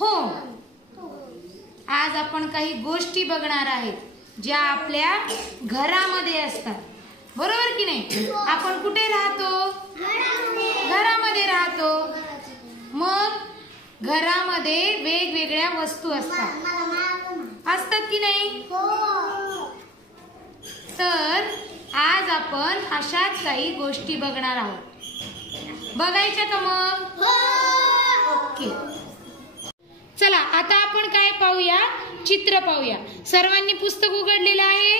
Home. आज आपण काही गोष्टी बघणार आहेत ज्या आपल्या घरामध्ये असतात, बरोबर की नाही. आपण कुठे राहतो? घरामध्ये राहतो. मग घरामध्ये वेगवेगळ्या वस्तू असतात की नाही. तर आज आपण अशाच काही गोष्टी बघणार आहोत. बघायच्या का मग? ओके. चला आता आपण काय पाहूया? चित्र पाहूया. सर्वांनी पुस्तक उघडलेलं आहे?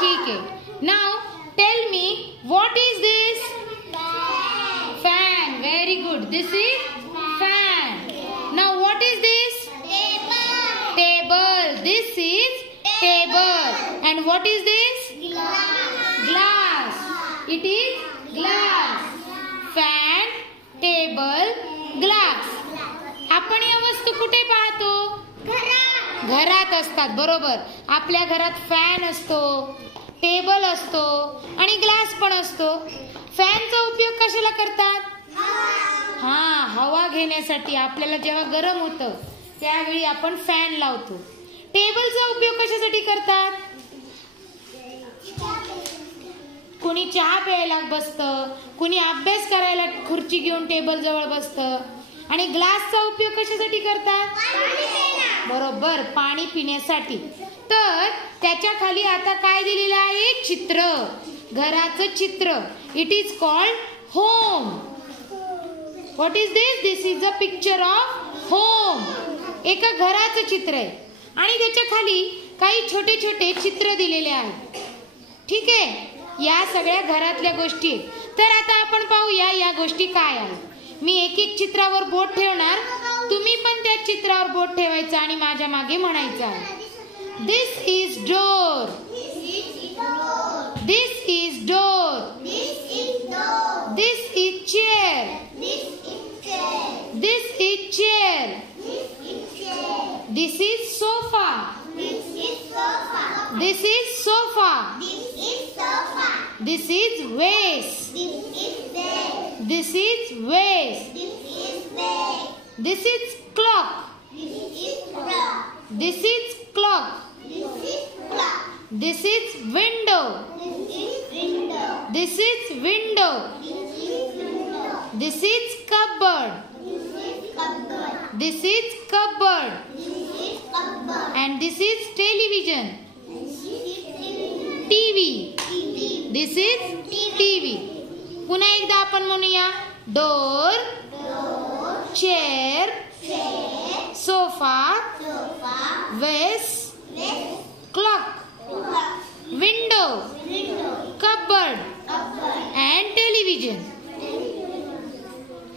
ठीक आहे. Now tell me, what is this? Fan. Very good. This is fan. Now what is this? Table. This is table. And what is this? Glass. It is glass. Fan, table, glass. आपण या वस्तू कुठे पाहतो? घरात असतात, बरोबर. आपल्या घरात फॅन असतो, टेबल असतो आणि ग्लास पण असतो. फॅनचा उपयोग कशाला करतात? हवा घेण्यासाठी. आपल्याला जेव्हा गरम होतं त्यावेळी आपण फॅन लावतो. टेबलचा उपयोग कशासाठी करतात? कुणी चहा प्यायला बसतं, कुणी अभ्यास करायला खुर्ची घेऊन टेबल जवळ बसतं. आणि ग्लासचा उपयोग कशासाठी करतात? बरोबर, पाणी पिण्यासाठी. तर त्याच्या खाली आता काय दिलेलं आहे? चित्र. घराचं चित्र. It is called home. What is this? This is a picture of home. एका घराचं चित्र आहे आणि त्याच्या खाली काही छोटे छोटे चित्र दिलेले आहेत. ठीक आहे. या सगळ्या घरातल्या गोष्टी आहेत. तर आता आपण पाहूया या गोष्टी काय आहेत. मी एक एक चित्रावर बोट ठेवणार, तुम्ही पण त्या चित्रावर बोट ठेवायचं आणि माझ्या मागे म्हणायचं आहे. This is door. This is door. This is chair. This is chair. This is sofa. This is sofa. This is vase. This is vase. This is clock. This is clock. This is window. This is window. This is cupboard. This is cupboard. And this is television. TV. This is TV. पुन्हा एकदा आपण म्हणूया. Door, chair, sofa, वेस, clock, window, cupboard and television.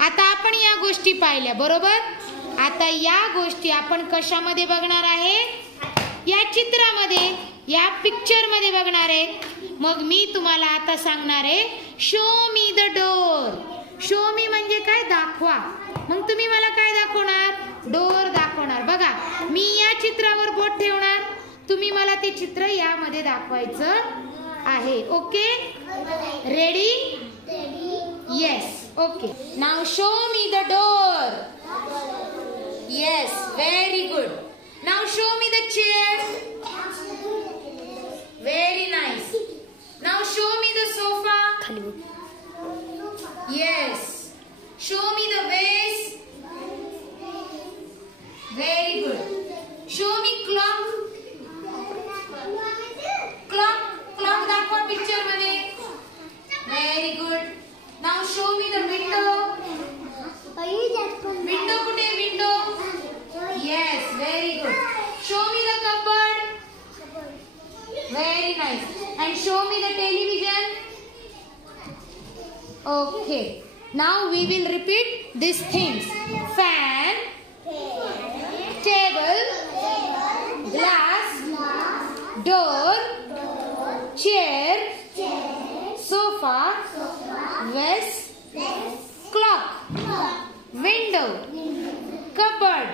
आता आपण या गोष्टी पाहिल्या, बरोबर. आता या गोष्टी आपण कशामध्ये बघणार आहे? या चित्रामध्ये, या पिक्चर मध्ये बघणार आहे. मग मी तुम्हाला आता सांगणार आहे, show me the door. Show मी म्हणजे काय? दाखवा. मग तुम्ही मला काय दाखवणार? डोर दाखवणार. बघा, मी या चित्रावर बोट ठेवणार, तुम्ही मला ते चित्र यामध्ये दाखवायचं आहे. Okay, ready? Yes. Okay. Now show me the door. Yes, very good. Now show me the chair. Very nice. Now show me the sofa. Yes. Show me the vase. Very good. Show me clock. Clock दाखवा picture मध्ये. Very good. Now show me the window. Window कुठे? Window. Yes, very good. Show me the cupboard. Very nice. And show me the television. Okay. Now we will repeat these things. Fan, table, glass, door, chair, sofa, vase, clock, window, cupboard,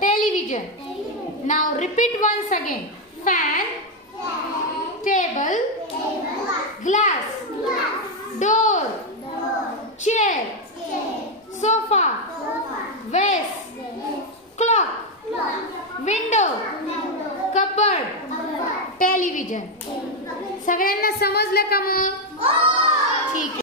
television. Now repeat once again. Fan, table, glass, door, chair, sofa, vase, television. सगळ्यांना समजलं का मग? ठीक आहे.